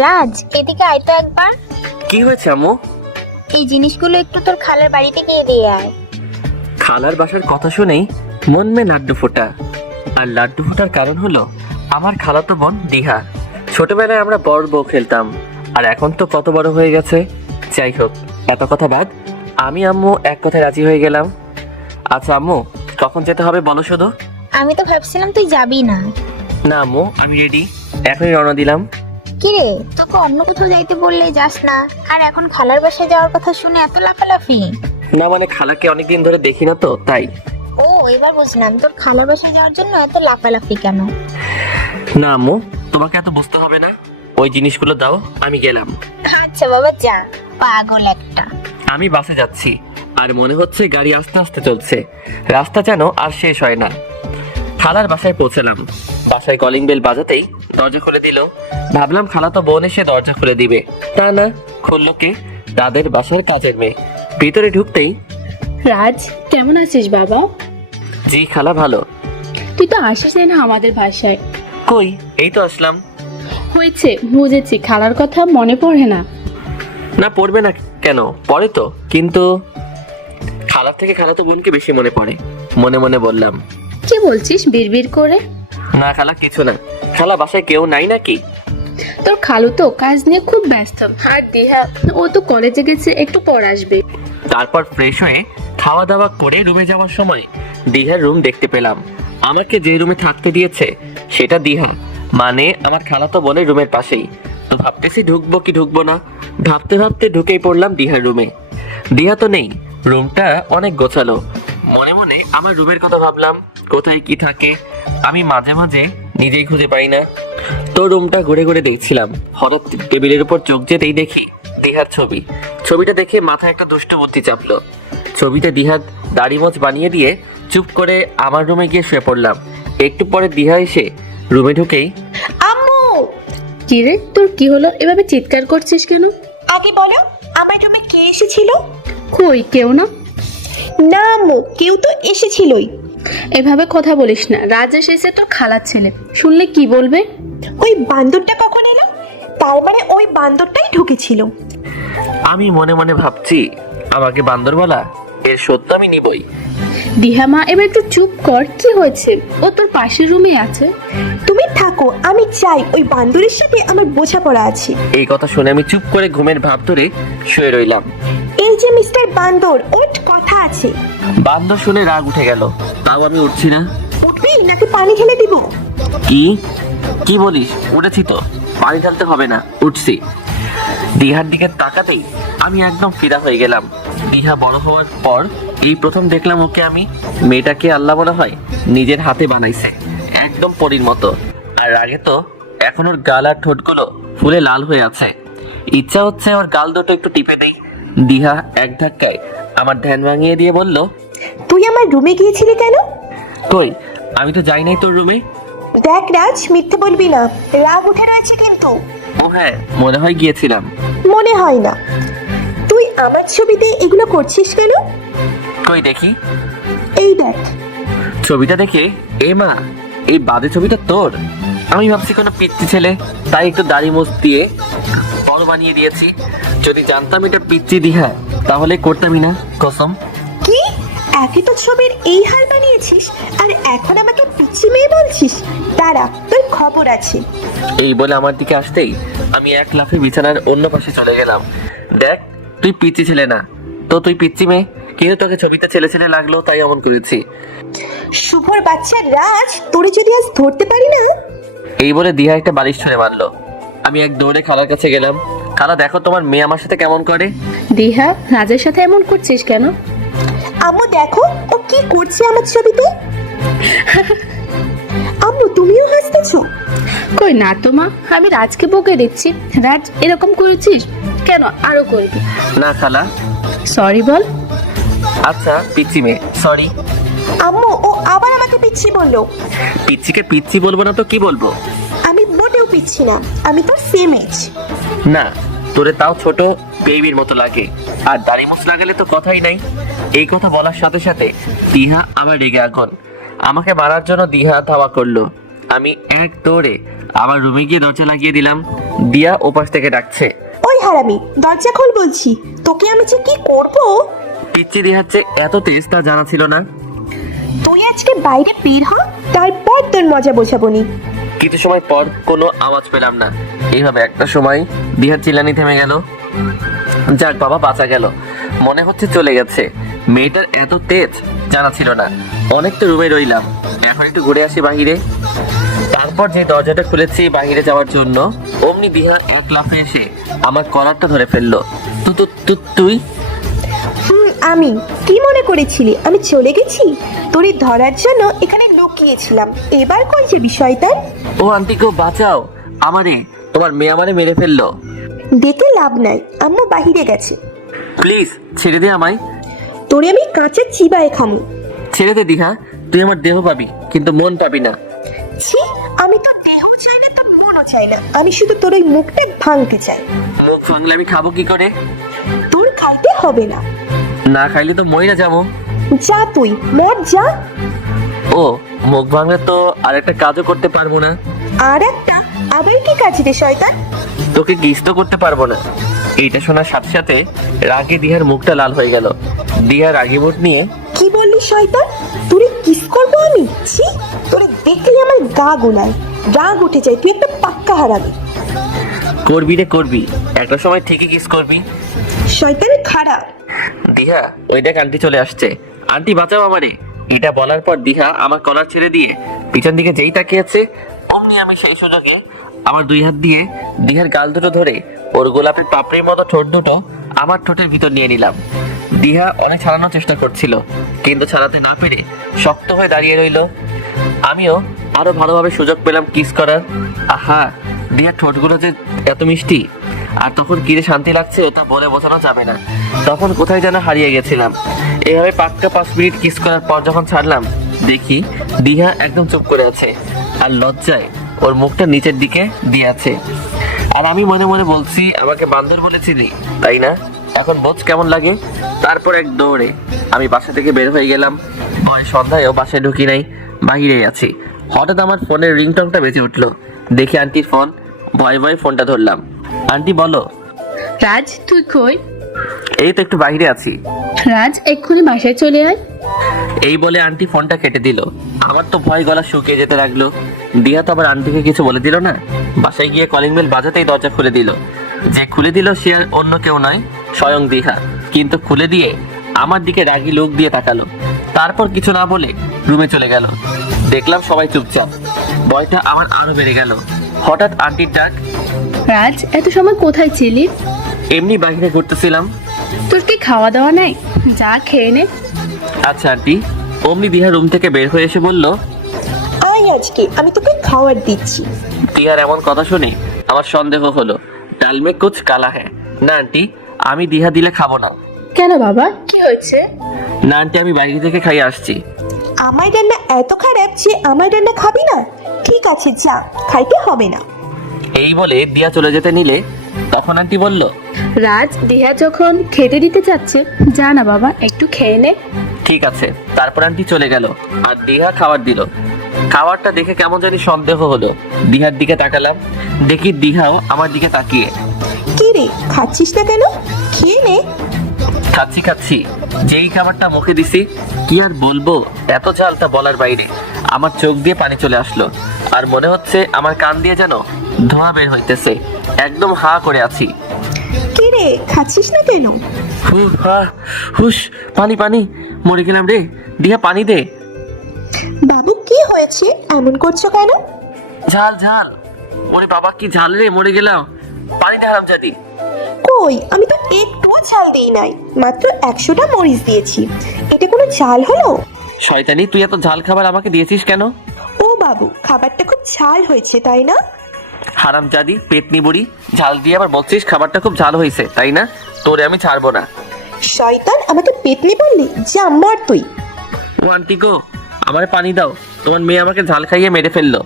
রাজ, এদিকে আয় তো একবার। কি হয়েছে আম্মু? এই জিনিসগুলো একটু তোর খালার বাড়িতে গিয়ে দিয়ে আয়। খালার বাসার কথা শুনেই মন মে লাড্ডু ফোটা। আর লাড্ডু ফোটার কারণ হলো আমার খালাতো বোন দিহা। ছোটবেলায় আমরা বড় বউ খেলতাম, আর এখন তো কত বড় হয়ে গেছে। যাই হোক, এত কথা বাদ। আমি আম্মু এক কথায় রাজি হয়ে গেলাম। আচ্ছা আম্মু, কখন যেতে হবে বলো শুধু। আমি তো ভাবছিলাম তুই যাবি না। না আম্মু, আমি রেডি, এখনই রওনা দিলাম। কিরে, তোকে অন্য কোথাও যাইতে বললে যাস না, আর এখন খালার বাসায় যাওয়ার কথা শুনে এত লাফালাফি? না মানে খালাকে অনেকদিন ধরে দেখি না তো তাই। ও, এবার বুঝলাম তোর খালার বাসায় যাওয়ার জন্য এত লাফালাফি কেন। না আম্মু, তোমাকে এত বুঝতে হবে না। ওই জিনিসগুলো দাও, আমি গেলাম। আচ্ছা বাবা, যা। পাগল একটা। আমি বাসে যাচ্ছি, আর মনে হচ্ছে গাড়ি আস্তে আস্তে চলছে। রাস্তা যেন আর শেষ হয় না। খালার বাসায় পৌঁছালাম। বাসায় কলিং বেল বাজাতেই দরজা খুলে দিল। ভাবলাম খালা তো বোন এসে দরজা খুলে দিবে, তা না, খুললো কে? তাদের বাসার কাজের মেয়ে। ভিতরে ঢুকতেই, রাজ, কেমন আছিস বাবা? জি খালা, ভালো। তুই তো আসিস না আমাদের বাসায়। কই, এই তো আসলাম। হয়েছে, বুঝেছি, খালার কথা মনে পড়ে না। না পড়বে না কেন, পড়ে তো, কিন্তু খালার থেকে খালা তো বোনকে বেশি মনে পড়ে। মনে মনে বললাম। কি বলছিস বিড়বিড় করে? না খালা, কিছু না। খালা বাসায় কেউ নাই নাকি? তোর খালু তো কাজ নিয়ে খুব ব্যস্ত, আর দেহা ও তো কলেজে গেছে, একটু পর আসবে। তারপর ফ্রেশ হয়ে খাওয়া দাওয়া করে রুমে যাওয়ার সময় দিহার রুম দেখতে পেলাম। আমাকে যে রুমে থাকতে দিয়েছে সেটা দিহা, মানে আমার খালাতো বোনের রুমের পাশেই। তো ভাবতেছি ঢুকবো কি ঢুকবো না, ভাবতে ভাবতে ঢুকেই পড়লাম দিহার রুমে। দিহা তো নেই, রুমটা অনেক গোছালো। মনে মনে আমার রুমের কথা ভাবলাম, কোথায় কি থাকে আমি মাঝে মাঝে নিজেই খুঁজে পাই না। তো রুমটা ঘুরে ঘুরে দেখছিলাম, হঠাৎ টেবিলের উপর চোখ যেতেই দেখি দিহার ছবি। ছবিটা দেখে মাথায় একটা দুষ্ট বুদ্ধি চাপলো। ছবিতে দিহা দাড়ি মোচ বানিয়ে দিয়ে চুপ করে আমার রুমে গিয়ে শুয়ে পড়লাম। একটু পরে দিহা এসে রুমে ঢুকেই, আম্মু! কি রে, তোর কি হলো? এভাবে চিৎকার করছিস কেন? আগে বলো, আমার রুমে কে এসেছিল? কই, কেউ না। না আম্মু, কেউ তো এসেছিলই। এভাবে কথা বলিস না, রাজ এসেছে তোর খালার ছেলে, শুনলে কি বলবে? ওই বান্দরটা কখন এলো? তার মানে ওই বান্দরটাই ঢুকেছিল। আমি মনে মনে ভাবছি, আমাকে বান্দর বলা, এর সত্য আমি নিবই। দিহা মা, এবার একটু চুপ কর, কি হয়েছে? ও তোর পাশের রুমে আছে। তুমি থাকো, আমি চাই ওই বান্দরের সাথে আমার বোঝাপড়া আছে। এই কথা শুনে আমি চুপ করে ঘুমের ভাব ধরে শুয়ে রইলাম। এই যে মিস্টার বান্দর, ওট, কথা আছে। বান্দর শুনে রাগ উঠে গেল, তাও আমি উঠছি না। উঠবি নাকি পানি ঢেলে দিব? কি কি বলিস? উঠেছি তো, পানি ঢালতে হবে না, উঠছি। দিহার দিকে তাকাতেই আমি একদম ফিদা হয়ে গেলাম। দিহা বড় হওয়ার পর এই প্রথম দেখলাম ওকে আমি। মেয়েটাকে আল্লাহ বলা হয় নিজের হাতে বানাইছে, একদম পরীর মতো। আর আগে তো এখন ওর গাল আর ঠোঁটগুলো ফুলে লাল হয়ে আছে। ইচ্ছা হচ্ছে ওর গাল দুটো একটু টিপে দেই। দিহা এক ধাক্কায় আমার ধ্যান ভাঙিয়ে দিয়ে বলল, তুই আমার রুমে গিয়েছিলি কেন? কই, আমি তো যাই নাই তোর রুমে। দেখ রাজ, মিথ্যে বলবি না, রাগ উঠে রয়েছে কিন্তু। ও হ্যাঁ, মনে হয় গিয়েছিলাম। মনে হয় না। তুই আমার ছবিতে এগুলো করছিস কেন? কই দেখি। এই দেখ। ছবিটা দেখে, এ মা, এই বাজে ছবিটা তোর? আমি ভাবছি কোনো পিচ্চি ছেলে, তাই একটু দাড়ি মোচ দিয়ে বড় বানিয়ে দিয়েছি। যদি জানতাম এটা পিচ্চি দিহা, তাহলে করতামই না, কসম। কি? একই তো ছবির এই হাল বানিয়েছিস, আর এখন আমাকে পিচ্চি মেয়ে বলছিস? দাঁড়া, তোর খবর আছে। এই বলে আমার দিকে আসতেই আমি এক লাফে বিছানার অন্য পাশে চলে গেলাম। দেখ, তুই পিচ্চি ছেলে না তো, তুই পিচ্চি মেয়ে, কিন্তু তোকে ছবিতে ছেলে ছেলে লাগলো তাই অমন করেছি। শুভর বাচ্চা রাজ, তোরে যদি আজ ধরতে পারি না। এই বলে দিহা একটা বালিশ ছুঁড়ে মারলো। আমি এক দৌড়ে খালার কাছে গেলাম। খালা, দেখো তোমার মেয়ে আমার সাথে কেমন করে। দিহা, রাজের সাথে এমন করছিস কেন? আম্মু দেখো, ও কি করছে আমার ছবিতে। আম্মু, তুমিও হাসতেছো? কই না তো মা, আমি রাজকে বকে দিচ্ছি। রাজ, এরকম করেছিস কেন? আরো করবি? না খালা। সরি বল। আচ্ছা পিচ্চি মেয়ে, সরি। আম্মু, ও আবার আমাকে পিচ্ছি বললো। পিচ্চিকে পিচ্চি বলবো না তো কি বলবো? আমি মোটেও পিচ্ছি না, আমি তোর সেম এজ। না, তোরে তাও ছোট বেবির মতো লাগে, আর দাড়ি মুছ লাগালে তো কথাই নাই। এই কথা বলার সাথে সাথে দিহা আবার রেগে আগুন। আমাকে মারার জন্য দিহা ধাওয়া করলো। আমি এক দৌড়ে আমার রুমে গিয়ে দরজা লাগিয়ে দিলাম। দিয়া ওপাশ থেকে ডাকছে, ওই হারামি, দরজা খোল বলছি, তোকে আমি যে কি করব। পিচ্ছি দিহাচ্ছে এত তেজ তা জানা ছিল না। তুই আজকে বাইরে বের হ, তারপর তোর মজা বোঝাবনি। কিছু সময় পর কোনো আওয়াজ পেলাম না। এইভাবে একটা সময় দিহার চিল্লানি থেমে গেল। যাক বাবা, বাঁচা গেল। মনে হচ্ছে চলে গেছে। মেয়েটার এত তেজ জানা ছিল না। অনেক তো রুমে রইলাম, এখন একটু ঘুরে আসি বাহিরে। তারপর যে দরজাটা খুলেছি বাহিরে যাওয়ার জন্য, অমনি দিহা এক লাফে এসে আমার কলারটা ধরে ফেললো। তুই আমি কি মনে করেছিলি আমি চলে গেছি? তোরে ধরার জন্য এখানে লুকিয়েছিলাম। এবার কই যে বিষয়টা? ও আন্টি গো, বাঁচাও আমারে, তোমার মেয়ে আমারে মেরে ফেললো। দেখে লাভ নাই, আম্মু বাহিরে গেছে। প্লিজ ছেড়ে দে আমায়। তোরে আমি কাঁচের চিবায়ে খামু। ছেড়ে দে দিহা, তুই আমার দেহ পাবি কিন্তু মন পাবি না। ছি, আমি তো দেহ চাই না, তো মনও চাই না, আমি শুধু তোর ওই মুখটা ভাঙতে চাই। মুখ ভাঙলে আমি খাবো কি করে? তোর খাইতে হবে না। না খাইলে তো মইরা যাবো। যা তুই মর যা। ও, মুখ ভাঙলে তো আর একটা কাজও করতে পারবো না। আর একটা? আবার কি কাজ রে শয়তান? তোকে কিস তো করতে পারবো না। এইটা শোনার সাথে সাথে রাগে দিহার মুখটা লাল হয়ে গেল। দিহা রাগি মুখ নিয়ে, কি বললি শয়তান? তোরে কিস করবো আমি? ছি, তোরে দেখলে আমার গা গোনায়, রাগ উঠে যায়। তুই একটা পাক্কা হারাবি। করবি রে করবি, একটা সময় ঠিকই কিস করবি। শয়তান খারাপ। দিহা, ওই দেখ আন্টি চলে আসছে। আন্টি বাঁচাও আমারে। এটা বলার পর দিহা আমার কলার ছেড়ে দিয়ে পিছন দিকে যেই তাকিয়েছে, অমনি আমি সেই সুযোগে আমার দুই হাত দিয়ে দিহার গাল দুটো ধরে ওর গোলাপের পাপড়ির মতো ঠোঁট দুটো আমার ঠোঁটের ভিতর নিয়ে নিলাম। দিহা অনেক ছাড়ানোর চেষ্টা করছিল, কিন্তু ছাড়াতে না পেরে শক্ত হয়ে দাঁড়িয়ে রইল। আমিও আরো ভালোভাবে সুযোগ পেলাম কিস করার। আহা, দিহার ঠোঁটগুলো যে এত মিষ্টি, আর তখন কি যে শান্তি লাগছে তা বলে বোঝানো যাবে না। তখন কোথায় যেন হারিয়ে গেছিলাম। এভাবে পাক্কা 5 মিনিট কিস করার পর যখন ছাড়লাম, দেখি দিহা একদম চুপ করে আছে আর লজ্জায় ওর মুখটা নিচের দিকে দিয়ে আছে। আর আমি মনে মনে বলছি, আমাকে বান্দর বলেছিলি তাই না, এখন বোঝ কেমন লাগে। তারপর এক দৌড়ে আমি বাসা থেকে বের হয়ে গেলাম। ভয় সন্ধ্যায়ও বাসায় ঢুকি নাই, বাহিরেই আছি। হঠাৎ আমার ফোনের রিংটংটা বেজে উঠলো। দেখি আন্টির ফোন। ভয় ভয় ফোনটা ধরলাম। আন্টি বলো। রাজ, তুই কই? এই তো একটু বাইরে আছি। রাজ, এক্ষুনি বাসায় চলে আয়। এই বলে আন্টি ফোনটা কেটে দিল। আমার তো ভয় গলা শুকিয়ে যেতে লাগলো। দিয়া তো আবার আন্টিকে কিছু বলে দিল না। বাসায় গিয়ে কলিং বেল বাজাতেই দরজা খুলে দিল। যে খুলে দিল সে আর অন্য কেউ নয়, স্বয়ং দিহা। কিন্তু খুলে দিয়ে আমার দিকে রাগি লোক দিয়ে তাকালো। তারপর কিছু না বলে রুমে চলে গেল। দেখলাম সবাই চুপচাপ। ভয়টা আমার আরো বেড়ে গেল। হঠাৎ আন্টির ডাক। রাজ, এত সময় কোথায় ছিলি? এমনি বাইরে ঘুরতেছিলাম। তোর কি খাওয়া দাওয়া নাই? যা খেয়ে নে। আচ্ছা আন্টি। অমনি দিহা রুম থেকে বের হয়ে এসে বলল, আয় আজকে আমি তোকে খাবার দিচ্ছি। দিহার এমন কথা শুনে আমার সন্দেহ হলো। ডাল মে কুছ কালা হ্যাঁ। না আন্টি, আমি দিহা দিলে খাবো না। কেন বাবা, কি হয়েছে? না আন্টি, আমি বাইরে থেকে খাইয়ে আসছি। আমার রান্না এত খারাপ যে আমার রান্না খাবি না? ঠিক আছে যা, খাইতে হবে না। এই বলে দিয়া চলে যেতে নিলে তখন আন্টি বলল, রাজ, দিহা যখন খেতে দিতে চাচ্ছে, যা না বাবা, একটু খেয়ে নে। ঠিক আছে। তারপর আন্টি চলে গেল আর দিহা খাবার দিল। খাবারটা দেখে কেমন জানি সন্দেহ হলো। দিহার দিকে তাকালাম, দেখি দিহাও আমার দিকে তাকিয়ে। কি রে, খাচ্ছিস না কেন? খেয়ে নে। খাচ্ছি খাচ্ছি। যেই খাবারটা মুখে দিছি, কি আর বলবো, এত ঝাল তা বলার বাইরে। আমার চোখ দিয়ে পানি চলে আসলো আর মনে হচ্ছে আমার কান দিয়ে যেন ধোঁয়া বের হইতেছে। একদম হা করে আছি। কি রে, খাচ্ছিস না কেন? হুস, পানি পানি, মরে গেলাম রে। দিহা পানি দে। বাবু কি হয়েছে, এমন করছো কেন? ঝাল ঝাল। ওরে বাবা, কি ঝাল রে, মরে গেলাম। পানি দে হারামজাদি। কই, আমি তো একটুও ঝাল দিই নাই, মাত্র 100টা মরিচ দিয়েছি। এটা কোনো ঝাল হলো? শয়তানি, তুই এত ঝাল খাবার আমাকে দিয়েছিস কেন? ও বাবু, খাবারটা খুব ঝাল হয়েছে তাই না? হারামজাদি, পেটনি বুড়ি, ঝাল দিয়ে আবার বলছিস খাবারটা খুব ঝাল হয়েছে তাই না? তোরে আমি ছাড়বো না। শয়তান, আমাকে পেতনি বললি? যা মার তুই। ও আন্টি গো, আমার পানি দাও। তোমার মেয়ে আমাকে ঝাল খাইয়ে মেরে ফেললো।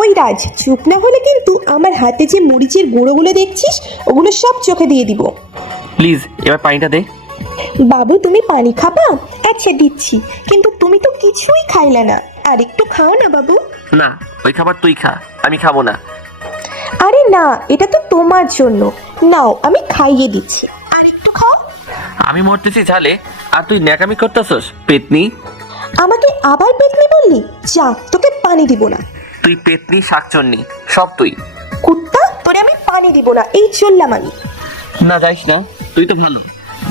ওই রাজ, চুপ না হলে কিন্তু আমার হাতে যে মরিচের গুঁড়োগুলো দেখছিস, ওগুলো সব চোখে দিয়ে দিব। প্লিজ এবার পানিটা দে। বাবু, তুমি পানি খাবা? আচ্ছা দিচ্ছি, কিন্তু তুমি তো কিছুই খাইলা না। আর একটু খাও না বাবু। না, ওই খাবার তুই খা, আমি খাবো না। আরে না, এটা তো তোমার জন্য। নাও, আমি খাইয়ে দিচ্ছি, আর একটু খাও। আমি মরতেছি ঝালে আর তুই ন্যাকামি করতেছস পেতনি। আমাকে আবার পেতনি বললি? যা, তোকে পানি দিব না। তুই পেতনি, শাকচন্নি, সব তুই। কুত্তা, তোরে আমি পানি দিব না, এই চললাম আমি। না যাইস না, তুই তো ভালো।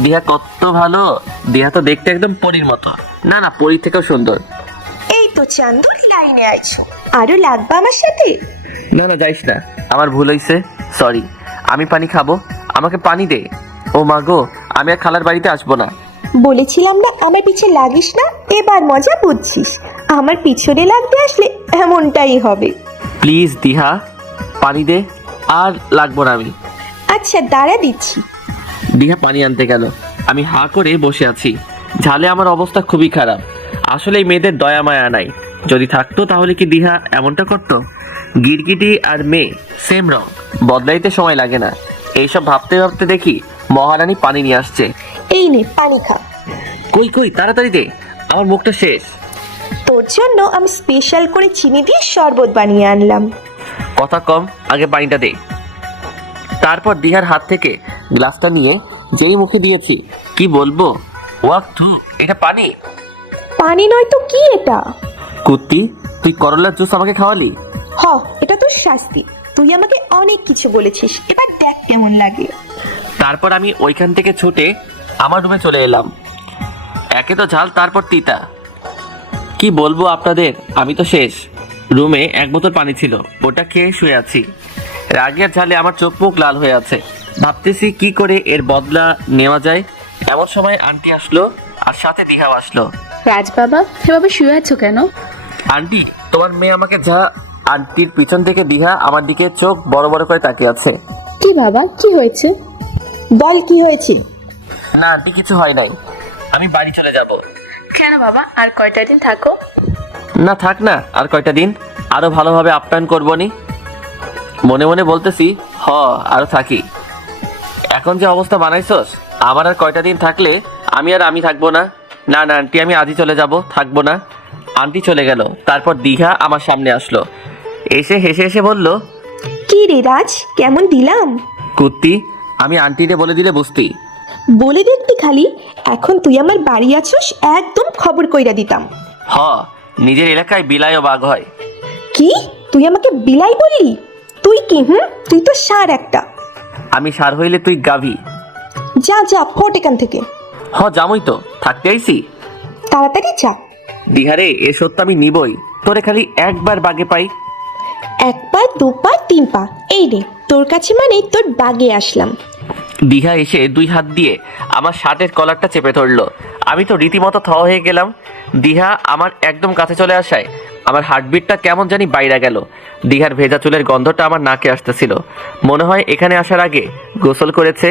দিহা কত ভালো, দিহা তো দেখতে একদম পরীর মতো। না না, পরীর থেকেও সুন্দর। এই তো চান্দু, লাইনে আইছো। আরো লাগবে আমার সাথে? না না, যাইস না, আমার ভুল হইছে, সরি। আমি পানি খাবো, আমাকে পানি দে। ও মা গো, আমি আর খালার বাড়িতে আসবো না। বলেছিলাম না আমার পিছে লাগিস না, এবার মজা বুঝছিস। আমার পিছনে লাগতে আসলে এমনটাই হবে। প্লিজ দিহা, পানি দে, আর লাগবো না আমি। আচ্ছা দাঁড়া, দিচ্ছি। দিহা পানি আনতে গেল, আমি হাঁ করে বসে আছি। ঝালে আমার অবস্থা খুবই খারাপ। আসলে এই মেয়েদের দয়া মায়া নাই। যদি থাকতো তাহলে কি দিহা এমনটা করতো? গিরগিটি আর মেয়ে সেম রং, বদলাইতে সময় লাগে না। এইসব ভাবতে ভাবতে দেখি মহারানী পানি নিয়ে আসছে। এই নে পানি খা। কই কই, তাড়াতাড়ি দে, আমার মুখটা শেষ। তোর জন্য আমি স্পেশাল করে চিনি দিয়ে শরবত বানিয়ে আনলাম। কথা কম, আগে পানিটা দে। তারপর দিহার হাত থেকে গ্লাসটা নিয়ে যেই মুখে দিয়েছি, কি বলবো, ওয়াক থু, এটা পানি। পানি নয় তো কি এটা? কুত্তি, তুই করলার জুস আমাকে খাওয়ালি? হ, এটা তোর শাস্তি। তুই আমাকে অনেক কিছু বলেছিস, এবার দেখ কেমন লাগে। তারপর আমি ওইখান থেকে ছুটে আমার রুমে চলে এলাম। একে তো ঝাল, তারপর তিতা। কি বলবো আপনাদের, আমি তো শেষ। রুমে এক বোতল পানি ছিল, ওটা খেয়ে শুয়ে আছি। রাগে আর ঝালে আমার চোখ মুখ লাল হয়ে আছে। ভাবতেছি কি করে এর বদলা নেওয়া যায়। এমন সময় আন্টি আসলো, আর সাথে দিহাও আসলো। রাজ বাবা, এভাবে শুয়ে আছো কেন? আন্টি, তোমার মেয়ে আমাকে যা। আন্টির পিছন থেকে দিহা আমার দিকে চোখ বড় বড় করে তাকিয়ে আছে। কি বাবা, কি হয়েছে? বল কি হয়েছে? না আন্টি, কিছু হয় নাই, আমি বাড়ি চলে যাব। কেন বাবা, আর কয়টা দিন থাকো। না থাক না, আর কয়টা দিন, আরো ভালোভাবে আপ্যায়ন করবো নি। মনে মনে বলতেছি আরো থাকি। এখন যে অবস্থা বানাইছস, আমার আর কয়টা দিন থাকলে আমি থাকবো না। না না আন্টি, আমি আজই চলে যাব, থাকবো না। আন্টি চলে গেল। তারপর দিঘা আমার সামনে আসলো, এসে হেসে হেসে বলল, কি রে রাজ, কেমন দিলাম? কুত্তি, আমি আন্টিরে বলে দিলে বুঝতি। বলে দেখতি খালি, এখন তুই আমার বাড়ি আছিস, একদম খবর কইরা দিতাম। নিজের এলাকায় বিলাইও বাঘ হয়। কি, তুই আমাকে বিলাই বললি? তুই কি তুই তো ষাঁড় একটা। আমি সার হইলে তুই গাভী। যা যা, ফট এখান থেকে। জামই তো, থাকতে আইছি। তাড়াতাড়ি যা। দিহারে, এ সত্য আমি নিবই, তোরে খালি একবার বাগে পাই। এক পা, দু পা, তিন পা, এই রে তোর কাছে, মানে তোর বাগে আসলাম। দিঘা এসে দুই হাত দিয়ে আমার শার্টের কলারটা চেপে ধরলো। আমি তো রীতিমতো থ হয়ে গেলাম। দিঘা আমার একদম কাছে চলে আসায় আমার হার্টবিটটা কেমন জানি বাইরে গেল। দিঘার ভেজা চুলের গন্ধটা আমার নাকে আসতেছিল। মনে হয় এখানে আসার আগে গোসল করেছে।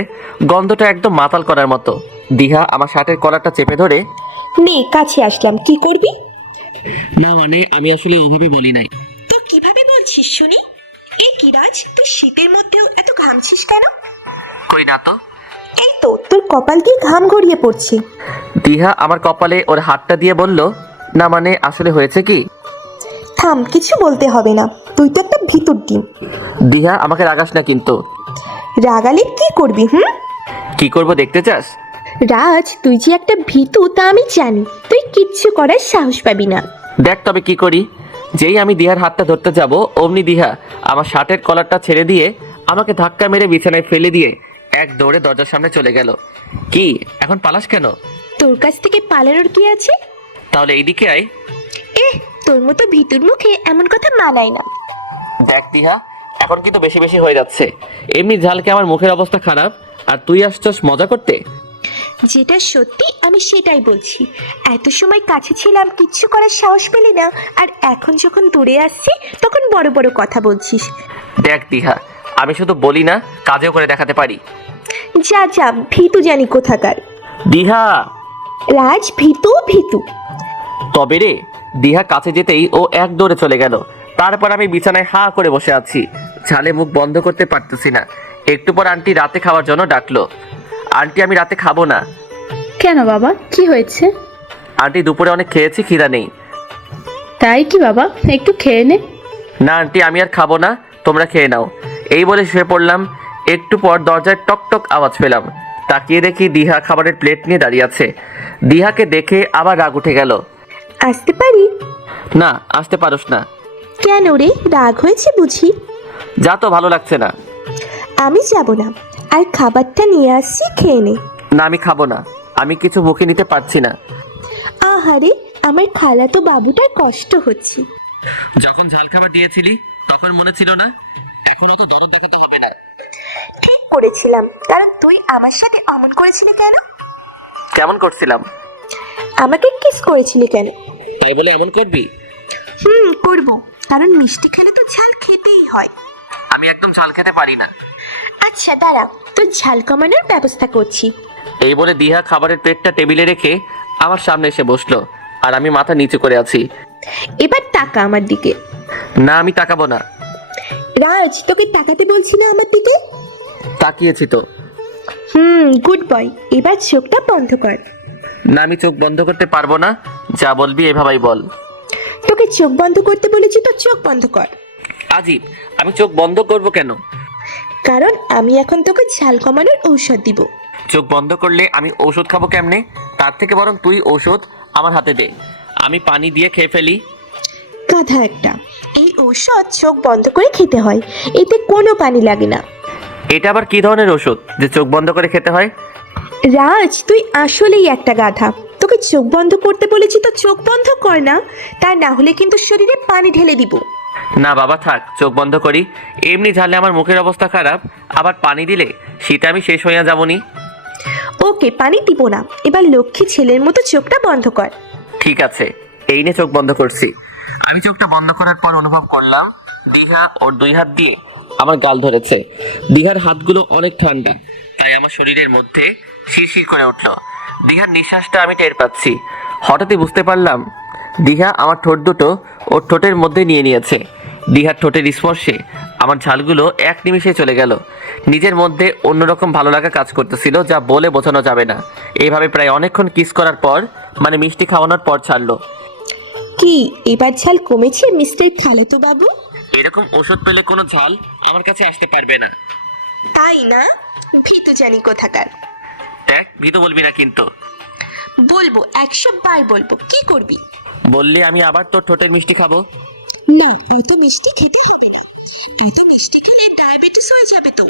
গন্ধটা একদম মাতাল করার মতো। দিঘা আমার শার্টের কলারটা চেপে ধরে, নে কাছে আসলাম, কি করবি? না মানে আমি আসলে ওভাবে বলি নাই। তো কিভাবে বলছিস শুনি? এই কি রাজ, তুই শীতের মধ্যেও এত ঘামছিস কেন? কই না তো। এই তো তোর কপাল দিয়ে ঘাম গড়িয়ে পড়ছে। দিহা আমার কপালে ওর হাতটা দিয়ে বলল, না মানে আসলে হয়েছে কি। থাম, কিছু বলতে হবে না, তুই তো একটা ভিতর ডিম। দিহা, আমাকে রাগাস না কিন্তু। রাগালে কি করবি? কি করব দেখতে চাস? রাজ, তুই যে একটা ভীতু তা আমি জানি, তুই কিচ্ছু করার সাহস পাবি না। দেখ তবে কি করি। যেই আমি দিহার হাতটা ধরতে যাব, অমনি দিহা আমার শার্টের কলারটা ছেড়ে দিয়ে আমাকে ধাক্কা মেরে বিছানায় ফেলে দিয়ে এক দৌড়ে দরজার সামনে চলে গেল। কি, এখন পালাস কেন? তোর কাছ থেকে পালানোর কি আছে? তাহলে এইদিকে আয়। তোর মতো ভিতুর মুখে এমন কথা মানায় না। দেখ দিহা, এখন কিন্তু বেশি বেশি হয়ে যাচ্ছে। এমনি ঝালকে আমার মুখের অবস্থা খারাপ, আর তুই আসছস মজা করতে। যেটা সত্যি আমি সেটাই বলছি। এত সময় কাছে ছিলাম, কিচ্ছু করার সাহস পেলি না, আর এখন যখন দূরে আসছি তখন বড় বড় কথা বলছিস। দেখ দিহা, আমি শুধু বলি না, কাজেও করে দেখাতে পারি। যা যা, ভীতু জানি কোথাকার। দিহা। রাজ, ভীতু ভীতু। তবে রে, দিহা কাছে যেতেই ও এক দৌড়ে চলে গেল। তারপর আমি বিছানায় হা করে বসে আছি, ঝালে মুখ বন্ধ করতে পারতেছি না। একটু পর আন্টি রাতে খাওয়ার জন্য ডাকলো। আন্টি, আমি রাতে খাবো না। কেন বাবা, কি হয়েছে? আন্টি, দুপুরে অনেক খেয়েছি, খিদা নেই। তাই কি বাবা, একটু খেয়ে নে। না আন্টি, আমি আর খাবো না, তোমরা খেয়ে নাও। এই বলে শুয়ে পড়লাম। একটু পর দরজায় টক টক আওয়াজ পেলাম। তাকিয়ে দেখি দিহা খাবারের প্লেট নিয়ে দাঁড়িয়ে আছে। দিহাকে দেখে আবার রাগ উঠে গেল। আসতে পারি? না, আসতে পারোস না। কেন রে, রাগ হয়েছে বুঝি? যা তো, ভালো লাগছে না। আমি যাব না, আর খাবারটা নিয়ে আসছি, খেয়ে নে। না, আমি খাবো না, আমি কিছু মুখে নিতে পারছি না। আহারে, আমার খালাতো বাবুটার কষ্ট হচ্ছে। যখন ঝাল খাবার দিয়েছিলি তখন মনে ছিল না? এখন অত দরদ দেখাতে হবে না। ঠিক করেছিলাম, কারণ তুই আমার সাথে অমন করেছিলি কেন? কেমন করছিলাম? আমাকে কিস করেছিলি কেন? তাই বলে এমন করবি? করবো, কারণ মিষ্টি খেলে তো ঝাল খেতেই হয়। আমি একদম ঝাল খেতে পারি না। আচ্ছা দাঁড়া, তোর ঝাল কমানোর ব্যবস্থা করছি। এই বলে দিহা খাবারের প্লেটটা টেবিলে রেখে আমার সামনে এসে বসলো, আর আমি মাথা নিচু করে আছি। এবার তাকা আমার দিকে। না, আমি তাকাবো না। রাজ, তোকে তাকাতে বলছি না আমার দিকে? তাকিয়েছি তো। গুড বয়, এবার চোখটা বন্ধ কর। না, আমি চোখ বন্ধ করতে পারবো না। যা বলবি এভাবেই বল। তোকে চোখ বন্ধ করতে বলেছি তো চোখ বন্ধ কর। আজীব, আমি চোখ বন্ধ করব কেন? কারণ আমি এখন তোকে ঝাল কমানোর ঔষধ দিব। চোখ বন্ধ করলে আমি ঔষধ খাবো কেমনে? তার থেকে বরং তুই ঔষধ আমার হাতে দে, আমি পানি দিয়ে খেয়ে ফেলি। গাধা একটা, এই ঔষধ চোখ বন্ধ করে খেতে হয়, এতে কোনো পানি লাগে না। এটা আবার কি ধরনের ওষুধ যে চোখ বন্ধ করে খেতে হয়? রাজ, তুই আসলেই একটা গাধা। তোকে চোখ বন্ধ করতে বলেছি তো চোখ বন্ধ কর না, তা না হলে কিন্তু শরীরে পানি ঢেলে দিব। না বাবা, থাক, চোখ বন্ধ করি। এমনি ঝালে আমার মুখের অবস্থা খারাপ, আবার পানি দিলে শীতে আমি শেষ হইয়া যাবনি। ওকে, পানি দিব না, এবার লক্ষ্মী ছেলের মতো চোখটা বন্ধ কর। ঠিক আছে, এই নিয়ে চোখ বন্ধ করছি। আমি চোখটা বন্ধ করার পর অনুভব করলাম দিহা ওর দুই হাত দিয়ে আমার গাল ধরেছে। দিহার হাতগুলো অনেক ঠান্ডা, তাই আমার শরীরের মধ্যে শিরশির করে উঠলো। দিহার নিঃশ্বাসটা আমি টের পাচ্ছি। হঠাৎই বুঝতে পারলাম দিহা আমার ঠোঁট দুটো ওর ঠোঁটের মধ্যে নিয়ে নিয়েছে। দিহার ঠোঁটের স্পর্শে আমার ঝালগুলো এক নিমিষে চলে গেল। নিজের মধ্যে অন্যরকম ভালো লাগা কাজ করতেছিল, যা বলে বোঝানো যাবে না। এইভাবে প্রায় অনেকক্ষণ কিস করার পর, মানে মিষ্টি খাওয়ানোর পর ছাড়লো। কি এবার ঝাল কমেছে মিস্টার খালাতো বাবু? এরকম ওষুধ পেলে কোনো ঝাল আমার কাছে আসতে পারবে না। তাই না? ভীতু জানি কোথাকার। দেখ, ভীতু বলবি না কিন্তু। বলবো, 100 বার বলবো। কি করবি? বললে আমি আবার তোর ঠোঁটের মিষ্টি খাবো। না, এত মিষ্টি খেতে হবে না। এত মিষ্টি খেলে ডায়াবেটিস হয়ে যাবে তো।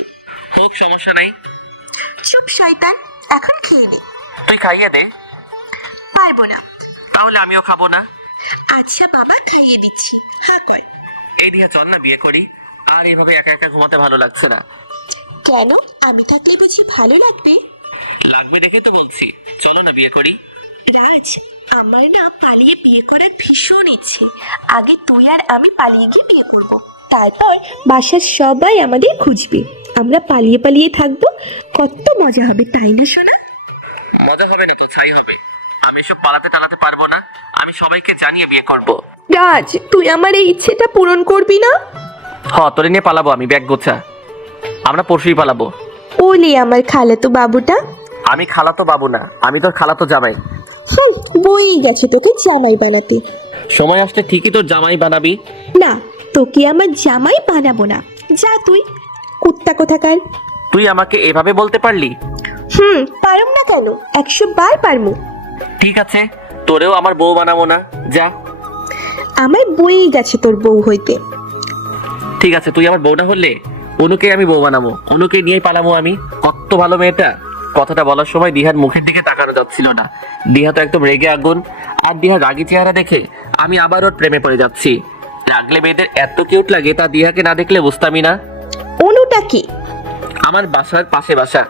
হোক, সমস্যা নাই। চুপ শয়তান, এখন খেয়ে নে। তুই খাইয়ে দে। পারবো না। তাহলে আমিও খাবো না। আচ্ছা বাবা, খাইয়ে দিচ্ছি, হ্যাঁ কর। এই দিয়ে চল না বিয়ে করি। আর এভাবে একা একা ঘুমাতে ভালো লাগছে না। কেন, আমি থাকলে বুঝি ভালো লাগবে? লাগবে দেখে তো বলছি, চলো না বিয়ে করি। রাজ, আমার না পালিয়ে বিয়ে করার ভীষণ ইচ্ছে। আগে তুই আর আমি পালিয়ে গিয়ে বিয়ে করব, তারপর বাসার সবাই আমাদের খুঁজবে, আমরা পালিয়ে পালিয়ে থাকবো। কত মজা হবে, তাই না সোনা? মজা হবে না তো ছাই হবে। আমি এসব পালাতে টালাতে পারবো না। আমি সবাইকে জানিয়ে বিয়ে করব। রাজ, তুই আমার এই ইচ্ছেটা পূরণ করবি না? তোরে নিয়ে পালাবো আমি, ব্যাগ গোছা। আমরা পরশুই পালাবো। ওলে আমার খালাতো বাবুটা। আমি খালাতো বাবু না, আমি তোর খালাতো জামাই। বই গেছে তোকে জামাই বানাতে। সময় আসলে ঠিকই তোর জামাই বানাবি। না, তোকে আমার জামাই বানাবো না। যা তুই, কুত্তা কোথাকার। তুই আমাকে এভাবে বলতে পারলি? পারুম না কেন, 100 বার পারমু। ঠিক আছে, তোরেও আমার বউ বানাবো না, যা। আমার বই গেছে তোর বউ হইতে। ঠিক আছে, তুই আমার বউ না হলে অনুকে আমি বউ বানাবো, অনুকে নিয়েই পালাবো আমি। কত ভালো মেয়েটা। কথাটা বলার সময় দিহার মুখের দিকে তাকানো যাচ্ছিল না। দিহা তো একদম রেগে আগুন, আর দিহার রাগী চেহারা দেখে আমি আবার ওর প্রেমে পড়ে যাচ্ছি। রাগলে মেয়েদের এত কিউট লাগে, তা দিহাকে না দেখলে বুঝতামই না। অনুটা কি? আমার বাসার পাশে বাসা।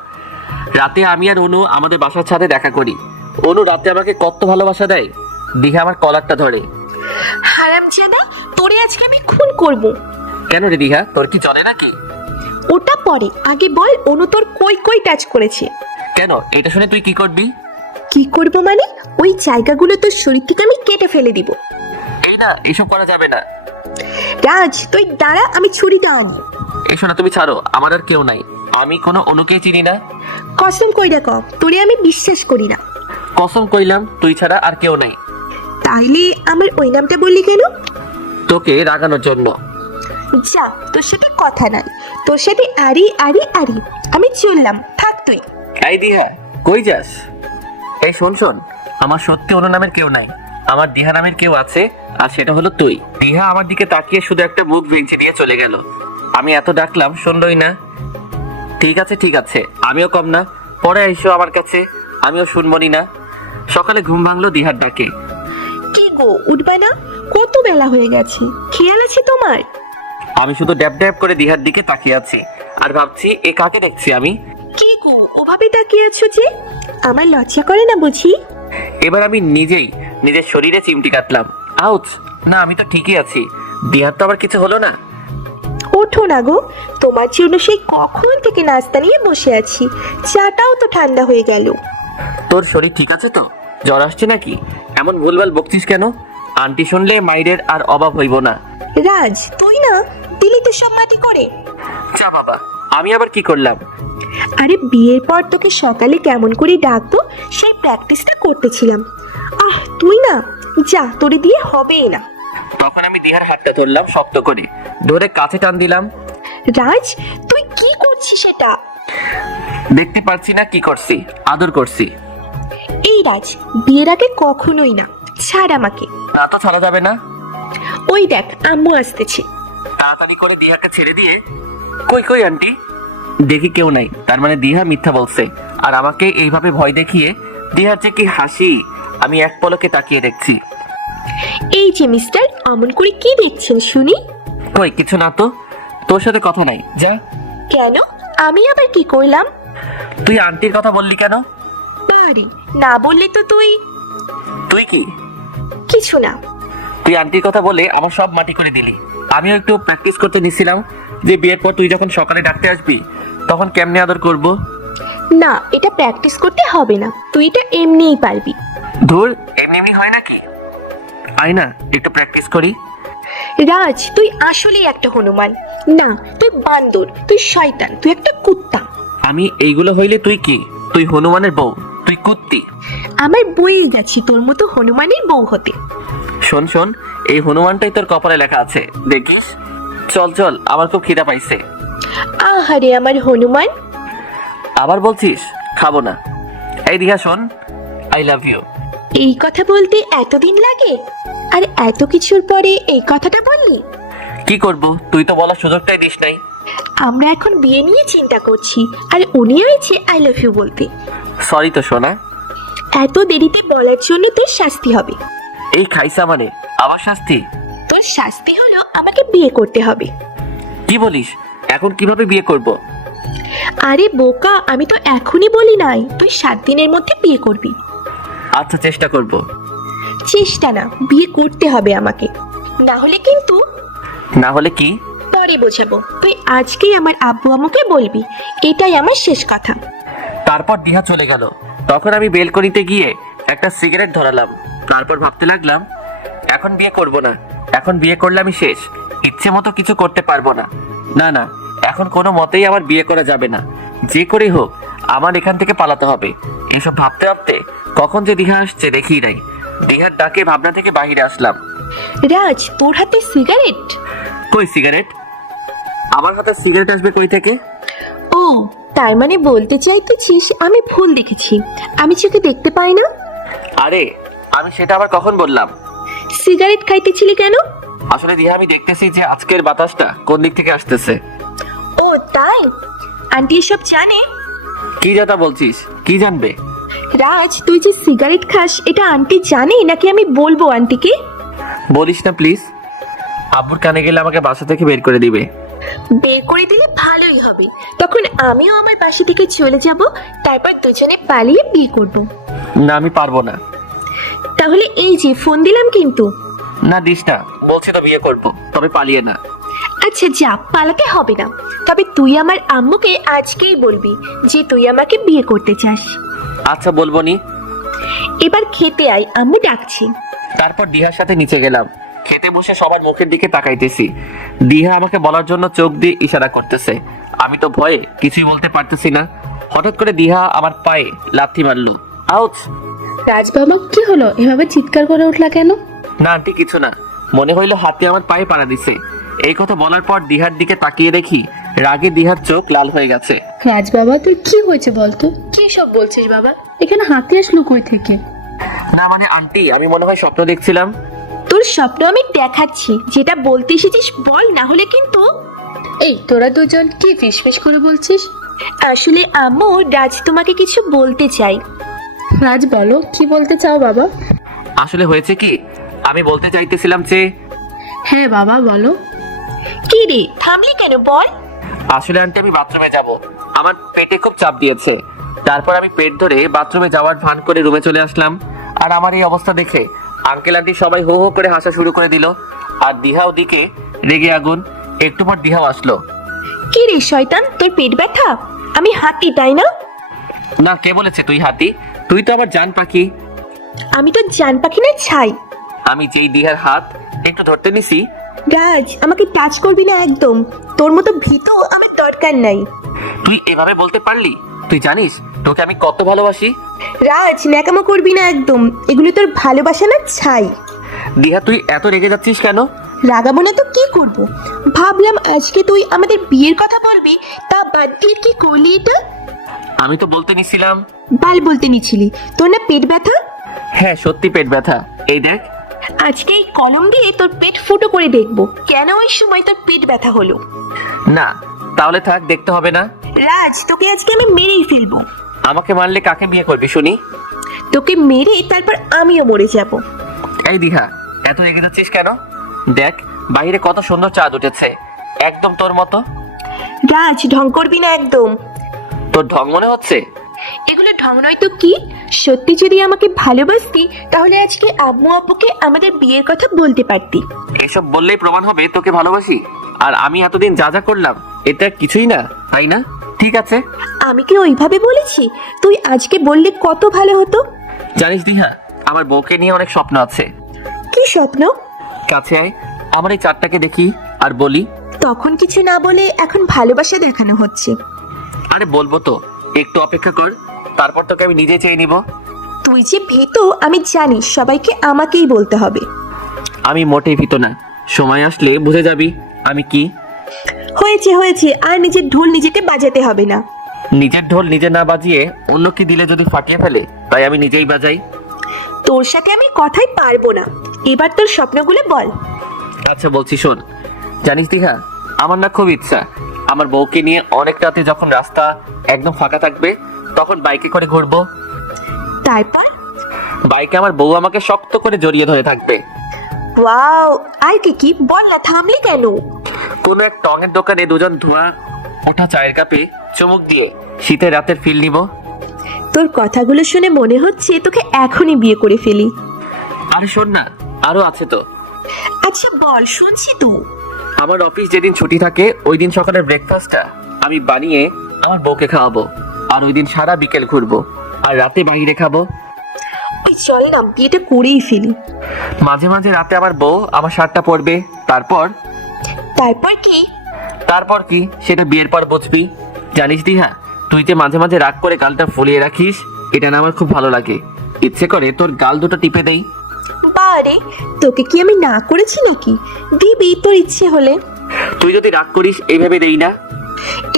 রাতে আমি আর অনু আমাদের বাসার ছাদে দেখা করি। অনু রাতে আমাকে কত ভালোবাসা দেয়। দিহা আমার কলারটা ধরে। হারামজাদা, তোরে আজকে আমি খুন করব। কেন রে দিহা, তোর কি চলে নাকি? ওটা পরে, আগে বল অনু তোর কই কই টাচ করেছে? কেন, এটা শুনে তুই কি করবি? কি করব মানে? ওই জায়গাগুলো তোর শরীর থেকে আমি কেটে ফেলে দিব। এই না, এসব করা যাবে না। রাজ, তুই দাঁড়া, আমি ছুরিটা আনি। এসো না, তুমি ছাড়ো, আমার আর কেউ নাই। আমি কোনো অনুকে চিনি না। কসম কইরা ক, তোরে আমি বিশ্বাস করি না। কসম কইলাম, তুই ছাড়া আর কেউ নাই। তাইলে আমার ওই নামটা বললি কেন? তোকে রাগানোর জন্য। যা, তোর সাথে কথা নাই, তোর সাথে আরি আরি আরি। আমি চললাম, থাক তুই। এই দিহা, কই যাস? এই শোন শোন, আমার সত্যি অন্য নামের কেউ নাই, আমার দিহা নামের কেউ আছে, আর সেটা হলো তুই। দিহা আমার দিকে তাকিয়ে শুধু একটা মুখ ভেঙচি দিয়ে চলে গেল। আমি এত ডাকলাম, শুনলই না। ঠিক আছে ঠিক আছে, আমিও কম না, পরে এসো আমার কাছে, আমিও শুনবনি না। সকালে ঘুম ভাঙলো দিহার ডাকে। কি গো, উঠবে না? কত বেলা হয়ে গেছে, খেয়াল আছে তোমার? আমি শুধু ড্যাব ড্যাব করে দিহার দিকে তাকিয়ে আছি, আর ভাবছি এ কাকে দেখছি আমি। কি গো, ওভাবে তাকিয়ে আছো যে? আমার লজ্জা করে না বুঝি? এবার আমি নিজেই নিজের শরীরে চিমটি কাটলাম। আউচ! না, আমি তো ঠিকই আছি, দিহার তো আবার কিছু হলো না। ওঠো না গো, তোমার জন্য সেই কখন থেকে নাস্তা নিয়ে বসে আছি, চাটাও তো ঠান্ডা হয়ে গেল। তোর শরীর ঠিক আছে তো? জ্বর আসছে নাকি? এমন ভুলভাল বকছিস কেন? আন্টি শুনলে মাইরের আর অভাব হইব না। রাজ, তুই না দিলি তো সব মাটি করে। চা বাবা, আমি আবার কি করলাম? আরে বিয়ের পর তোকে সকালে কেমন করে ডাকবো সেই প্র্যাকটিসটা করতেছিলাম। তুই না, যা, তোরে দিয়ে হবেই না। তখন আমি দিহার হাতটা ধরলাম শক্ত করে, ধরে কাছে টান দিলাম। রাজ, তুই কি করছিস এটা? দেখতে পারছি না কি করছি? আদর করছি। এই রাজ, বিয়ের আগে কখনোই না, ছাড় আমাকে। না তো ছাড়া যাবে না। ওই দেখ, আম্মু আসতেছে। তাড়াতাড়ি করে দিহাকে ছেড়ে দিয়ে, কই কই আন্টি? দেখি কেউ নাই, তার মানে দিহা মিথ্যা বলছে। আর আমাকে এইভাবে ভয় দেখিয়ে দিহার যে কি হাসি, আমি এক পলকে তাকিয়ে দেখছি। এই যে মিস্টার, অমন করে কি দেখছেন শুনি? কই কিছু না তো, তোর সাথে কথা নাই, যা। কেন? আমি আবার কি করলাম? তুই আন্টির কথা বললি কেন? পারি না বললে তো তুই। তুই কি? কিছু না। তুই আন্টির কথা বলে আমার সব মাটি করে দিলি। আমিও একটু প্র্যাকটিস করতে নিছিলাম যে বিয়ের পর তুই যখন সকালে ডাকতে আসবি তখন কেমনে আদর করব। না, এটা প্র্যাকটিস করতে হবে না, তুই এটা এমনিই পারবি। ধুর, এমনি এমনি হয় নাকি? আয় না, একটু প্র্যাকটিস করি। রাজ, তুই আসলেই একটা হনুমান। না, তুই বান্দর, তুই শয়তান, তুই একটা কুত্তা। আমি এইগুলো হইলে তুই কি? তুই হনুমানের বউ, তুই কুত্তি। আমার বইয়ে গেছি তোর মতো হনুমানের বউ হতে। শোন শোন, এই হনুমানটাই তোর কপালে লেখা আছে, দেখিস। চল চল, আমার খুব খিদা পাইছে। আহারে আমার হনুমান। আবার বলছিস খাবো না? এই দিহা শোন, আই লাভ ইউ। এই কথা বলতে এতদিন লাগে? আর এত কিছুর পরে এই কথাটা বললি? কি করব, তুই তো বলার সুযোগটাই দিস নাই। আমরা এখন বিয়ে নিয়ে চিন্তা করছি, আর উনি হয়েছে আই লাভ ইউ বলতে। সরি তো সোনা। এত দেরিতে বলার জন্য তোর শাস্তি হবে। এই খাইসা মানে আবার শাস্তি? তোর শাস্তি হলো আমাকে বিয়ে করতে হবে। কি বলিস? এখন কিভাবে বিয়ে করব? আরে বোকা, আমি তো এখনই বলি নাই, তুই 7 দিনের মধ্যে বিয়ে করবি। আচ্ছা, চেষ্টা করব। চেষ্টা না, বিয়ে করতে হবে আমাকে, না হলে কিন্তু। না হলে কি? পরে বোঝাবো, তুই আজকেই আমার আব্বু আম্মুকে বলবি, এটাই আমার শেষ কথা। তারপর দিহা চলে গেল। তখন আমি বেলকনিতে গিয়ে একটা সিগারেট ধরালাম। তারপর ভাবতে লাগলাম, এখন বিয়ে করব না, এখন বিয়ে করলে আমি শেষ, ইচ্ছে মতো কিছু করতে পারবো না। না না, এখন কোনো মতেই আমার বিয়ে করা যাবে না, যে করেই হোক আমার এখান থেকে পালাতে হবে। এসব ভাবতে ভাবতে কখন যে দিহা আসছে দেখি নাই। দিহার ডাকে ভাবনা থেকে বাহিরে আসলাম। রাজ, তোর হাতে সিগারেট? কই সিগারেট? আমার হাতে সিগারেট আসবে কই থেকে? ও, তার মানে বলতে চাইতেছিস আমি ভুল দেখেছি, আমি চোখে দেখতে পাই না? আরে আমি সেটা আবার কখন বললাম? সিগারেট খাইতেছিলি কেন? আসলে দিহা, আমি দেখতেছি যে আজকের বাতাসটা কোন দিক থেকে আসতেছে। ও তাই? আন্টি এসব জানে? কি যাতা বলছিস? কি জানবে? রাজ, তুই যে সিগারেট খাস এটা আন্টি জানে নাকি আমি বলবো আন্টিকে? বলিস না প্লিজ, আব্বুর কানে গেলে আমাকে বাসা থেকে বের করে দিবে। বের করে দিলে ভালোই হবে, তখন আমিও আমার বাসা থেকে চলে যাব, তারপর দুজনে পালিয়ে বিয়ে করব। না, আমি পারবো না। তাহলে এই যে ফোন দিলাম কিন্তু। না দিস না, বলছি তো বিয়ে করব, তবে পালিয়ে না। আচ্ছা যা, পালাতে হবে না, তবে তুই আমার আম্মুকে আজকেই বলবি যে তুই আমাকে বিয়ে করতে চাস। আচ্ছা বলবো নি। এবার খেতে আয়, আম্মু ডাকছি। তারপর দিহার সাথে নিচে গেলাম। খেতে বসে সবার মুখের দিকে তাকাইতেছি। দিহা আমাকে বলার জন্য চোখ দিয়ে ইশারা করতেছে। আমি তো ভয়ে কিছুই বলতে পারতেছি না। হঠাৎ করে দিহা আমার পায়ে লাথি মারলো। আউচ! রাজ বাবা কি হলো, এভাবে চিৎকার করে উঠলা কেন? না আন্টি কিছু না, মনে হইলো হাতি আমার পায়ে পাড়া দিছে। এই কথা বলার পর দিহার দিকে তাকিয়ে দেখি রাগে দিহার চোখ লাল হয়ে গেছে। রাজ বাবা তুই কি হয়েছে বলতো? কি সব বলছিস বাবা? এখানে হাতি আসলো কই থেকে? না মানে আন্টি, আমি মনে হয় স্বপ্ন দেখছিলাম। তোর স্বপ্ন আমি দেখাচ্ছি, যেটা বলতে এসেছিস বল, না হলে কিন্তু। এই তোরা দুজন কি ফিসফিস করে বলছিস? আসলে আম্মু, রাজ তোমাকে কিছু বলতে চাই। রাজ বলো, কি বলতে চাও বাবা? আসলে হয়েছে কি, আমি বলতে চাইতেছিলাম যে হ্যাঁ বাবা বলো। কি রে, থামলি কেন বল। আসলে আন্টি আমি বাথরুমে যাব, আমার পেটে খুব চাপ দিয়েছে। তারপর আমি পেট ধরে বাথরুমে যাওয়ার ভান করে রুমে চলে আসলাম। আর আমার এই অবস্থা দেখে আঙ্কেল আন্টি সবাই হো হো করে হাসা শুরু করে দিল। আর দিহা ওদিকে রেগে আগুন। একটু পর দিহাও আসলো। কি রে শয়তান, তোর পেট ব্যথা? আমি হাতি তাই না? না, কে বলেছে তুই হাতি? তুই তো আবার জান পাখি। আমি তো জান পাখি না, ছাই। আমি যেই দিহার হাত একটু ধরতে নিছি। রাজ, আমাকে টাচ করবি না একদম। তোর মতো ভীতু আমার দরকার নাই। তুই এভাবে বলতে পারলি? তুই জানিস তোকে আমি কত ভালোবাসি? রাজ, ন্যাকামো করবি না একদম। এগুলো তোর ভালোবাসা না, ছাই। দিহা তুই এত রেগে যাচ্ছিস কেন? রাগাবো না তো কি করব? ভাবলাম আজকে তুই আমাদের বিয়ের কথা বলবি, তা বাদ দিয়ে কি করলি এটা? আমি তো বলতে নিছিলাম। বাল বলতে নিছিলি? তোর না পেট ব্যথা? হ্যাঁ সত্যি পেট ব্যথা। এই দেখ। আজকে এই কলম দিয়ে তোর পেট ফুটো করে দেখবো কেন ওই সময় তোর পেট ব্যথা হলো। না তাহলে থাক, দেখতে হবে না। রাজ, তোকে আজকে আমি মেরেই ফেলবো। আমাকে মারলে কাকে বিয়ে করবি শুনি? তোকে মেরে তারপর আমিও মরে যাব। এই দিহা, এত রেগে যাচ্ছিস কেন? দেখ বাইরে কত সুন্দর চাঁদ উঠেছে, একদম তোর মতো। রাজ, ঢং করবি না একদম। তোর ঢং মনে হচ্ছে? এগুলো ঢং নয় তো কি? সত্যি যদি আমাকে ভালোবাসতি তাহলে আজকে আম্মু আব্বুকে আমাদের বিয়ের কথা বলতে পারতি। এসব বললেই প্রমাণ হবে তোকে ভালোবাসি। আর আমি এতদিন যা যা করলাম এটা কিছুই না, তাই না? ঠিক আছে। আমি কি ওইভাবে বলেছি? তুই আজকে বললে কত ভালো হতো। জানিস দিহা, আমার বউকে নিয়ে অনেক স্বপ্ন আছে। কি স্বপ্ন? কাছে আয়, আমার এই চাঁদটাকে দেখি আর বলি। তখন কিছু না বলে এখন ভালোবাসা দেখানো হচ্ছে। আরে বলবো তো, একটু অপেক্ষা কর, তারপর তোকে আমি নিজে চেয়ে নিব। তুই যে ভীতু আমি জানি, সবাইকে আমাকেই বলতে হবে। আমি মোটেই ভীত না, সময় আসলে বুঝে যাবি আমি কি। হয়েছে হয়েছে, আর নিজের ঢোল নিজেকে বাজাতে হবে না। নিজের ঢোল নিজে না বাজিয়ে অন্য কি দিলে যদি ফাটিয়ে ফেলে, তাই আমি নিজেই বাজাই। তোর সাথে আমি কথাই পারবো না। এবার তোর স্বপ্নগুলো বল। আচ্ছা বলছি শোন। জানিস দিহা, আমার না খুব ইচ্ছা আমার বউকে নিয়ে অনেক রাতে যখন রাস্তা একদম ফাঁকা থাকবে তখন বাইকে করে ঘুরবো। তারপর? বাইকে আমার বউ আমাকে শক্ত করে জড়িয়ে ধরে থাকবে। ওয়াও, আর কি কি বল না, থামলি কেন? কোনো এক টঙের দোকানে দুজন ধোয়া ওঠা চায়ের কাপে চুমুক দিয়ে শীতের রাতের ফিল নিব। তোর কথাগুলো শুনে মনে হচ্ছে তোকে এখনই বিয়ে করে ফেলি। আরে শোন না, আরো আছে তো। আচ্ছা বল, শুনছি তো। আমার অফিস যেদিন ছুটি থাকে ওই দিন সকালের ব্রেকফাস্টটা আমি বানিয়ে আমার বউকে খাওয়াবো। আর ওই দিন সারা বিকেল ঘুরবো আর রাতে বাইরে খাবো। ওই চল না, বিয়েটা করেই ফেলি। মাঝে মাঝে রাতে আমার বউ আমার শার্টটা পরবে। তারপর তারপর কি? তারপর কি সেটা বিয়ের পর বুঝবি। জানিস দিহা, তুই যে মাঝে মাঝে রাগ করে গালটা ফুলিয়ে রাখিস, এটা না আমার খুব ভালো লাগে। ইচ্ছে করে তোর গাল দুটো টিপে দেই। বারে, তোকে কি আমি না করেছি নাকি? দিবি তোর ইচ্ছে হলে। তুই যদি রাগ করিস এইভাবে দেই না।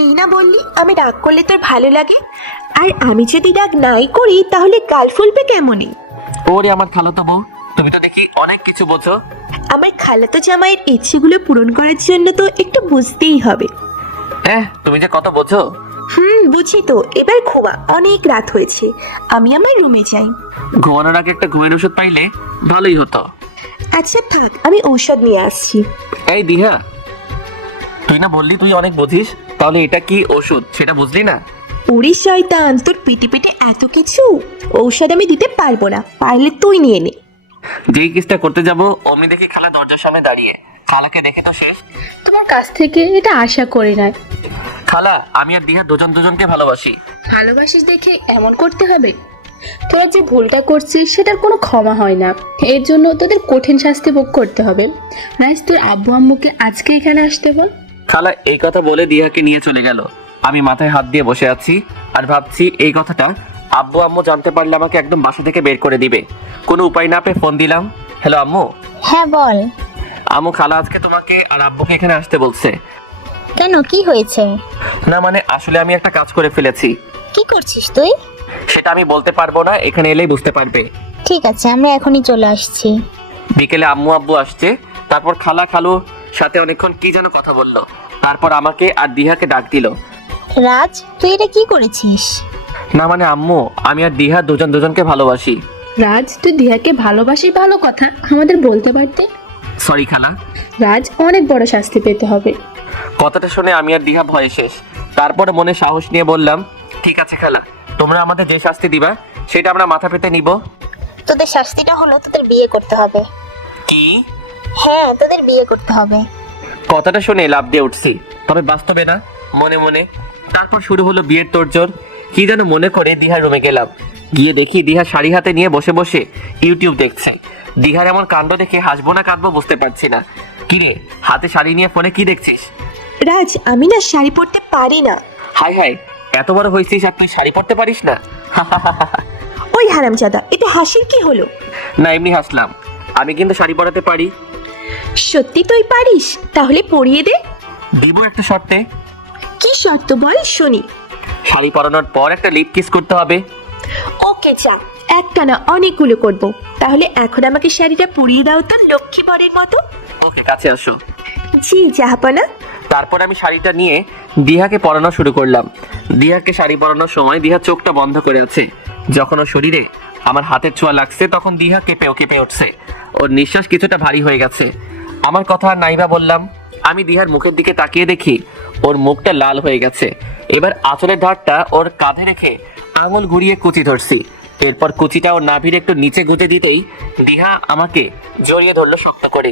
এই না বললি আমি রাগ করলে তোর ভালো লাগে? আর আমি যদি রাগ নাই করি তাহলে গাল ফুলবে কেমনে? ওরে আমার খালাতো বউ, তুমি তো দেখি অনেক কিছু বোঝো। আমার খালাতো জামাইয়ের ইচ্ছেগুলো পূরণ করার জন্য তো একটু বুঝতেই হবে। হ্যাঁ তুমি যে কত বোঝো। বুঝি তো। এবার ঘুমা, অনেক রাত হয়েছে। আমি আমার রুমে যাই। ঘুমানোর আগে একটা ঘুমের ওষুধ পাইলে ভালোই হতো। আচ্ছা থাক, আমি ঔষধ নিয়ে আসছি। এই দিহা, তুই না বললি তুই অনেক বুঝিস, তাহলে এটা কি ওষুধ সেটা বুঝলি না? উড়ি শয়তান, তোর পেটে পেটে এত কিছু। ঔষধ আমি দিতে পারবো না, পারলে তুই নিয়ে নে। যেই কিসটা করতে যাব অমনি দেখি খালা দরজার সামনে দাঁড়িয়ে। খালাকে দেখে তো শেষ। তোমার কাছ থেকে এটা আশা করি না। খালা, আমি আর দিহা দুজন দুজনকে ভালোবাসি। ভালোবাসিস দেখে এমন করতে হবে? তোরা যে ভুলটা করছিস সেটার কোনো ক্ষমা হয় না। এর জন্য তোদের কঠিন শাস্তি ভোগ করতে হবে। রাইস, তোর আব্বু আম্মুকে আজকে এখানে আসতে বল। খালা এই কথা বলে দিহাকে নিয়ে চলে গেল। আমি মাথায় হাত দিয়ে বসে আছি আর ভাবছি এই কথাটা আব্বু আম্মু জানতে পারলে আমাকে একদম বাসা থেকে বের করে দিবে। কোনো উপায় না পেয়ে ফোন দিলাম। হ্যালো আম্মু। হ্যাঁ বল। আম্মু, খালা আজকে তোমাকে আর আব্বুকে এখানে আসতে বলছে। কেন, কি হয়েছে? না মানে আসলে আমি একটা কাজ করে ফেলেছি। কি করছিস তুই? সেটা আমি বলতে পারবো না, এখানে এলেই বুঝতে পারবে। ঠিক আছে, আমরা এখনই চলে আসছি। বিকেলে আম্মু আব্বু আসছে, তারপর খালা খালু সাথে অনেকক্ষণ কি যেন কথা বললো, তারপর আমাকে আর দিহাকে ডাক দিল। রাজ, তুই এটা কি করেছিস? না মানে আম্মু, আমি আর দিহা দুজন দুজনকে ভালোবাসি। রাজ, তুই দিহাকে ভালোবাসি ভালো কথা, আমাদের বলতে পারতে। সরি খালা। রাজ, অনেক বড় শাস্তি পেতে হবে। কথাটা শুনে আমি আর দিহা ভয়ে শেষ। তারপরে মনে সাহস নিয়ে বললাম, ঠিক আছে খালা, তোমরা আমাদের যে শাস্তি দিবা সেটা আমরা মাথা পেতে নিব। তোদের শাস্তিটা হলো তোদের বিয়ে করতে হবে। কি? হ্যাঁ, তোদের বিয়ে করতে হবে। কথাটা শুনে লাফ দিয়ে উঠছি, তবে বাস্তবে না, মনে মনে। তারপর শুরু হলো বিয়ের তোড়জোড়। কি যেন মনে করে দিহার রুমে গেলাম। গিয়ে দেখি দিহা শাড়ি হাতে নিয়ে বসে বসে ইউটিউব দেখছে। দিহার এমন কাণ্ড দেখে হাসবো না কাঁদবো বুঝতে পারছি না। কিরে, হাতে শাড়ি নিয়ে ফোনে কি দেখছিস? রাজ, আমি না শাড়ি পরতে পারি না। হাই হাই, এত বড় হয়েছিস আর তুই শাড়ি পরতে পারিস না? ওই হারামজাদা, এটা হাসির কি হলো? না এমনি হাসলাম, আমি কিন্তু শাড়ি পরাতে পারি। সত্যি তুই পারিস? তাহলে পরিয়ে দে। দিব একটা শর্তে। কি শর্ত বল শুনি। শাড়ি পরানোর পর একটা লিপ কিস করতে হবে। ওকে যা, একটা না অনেকগুলো করব। তাহলে এখন আমাকে শাড়িটা পরিয়ে দাও তো, লক্ষ্মী বরের মতো। ওকে, কাছে আসো। জি জাহাপনা। তারপর আমি শাড়িটা নিয়ে দিহাকে পরানো শুরু করলাম। দিহাকে শাড়ি পরানোর সময় দিহা চোখটা বন্ধ করে আছে। যখন ওর শরীরে আমার হাতের ছোঁয়া লাগছে তখন দিহা কেঁপে উঠছে। ওর নিঃশ্বাস কিছুটা ভারী হয়ে গেছে। আমার কথা আর নাইবা বললাম। আমি দিহার মুখের দিকে তাকিয়ে দেখি ওর মুখটা লাল হয়ে গেছে। এবার আঁচলের ধারটা ওর কাঁধে রেখে আঙুল ঘুরিয়ে কুচি ধরছি। এরপর কুচিটা ওর নাভির একটু নিচে গুঁজে দিতেই দিহা আমাকে জড়িয়ে ধরলো শক্ত করে।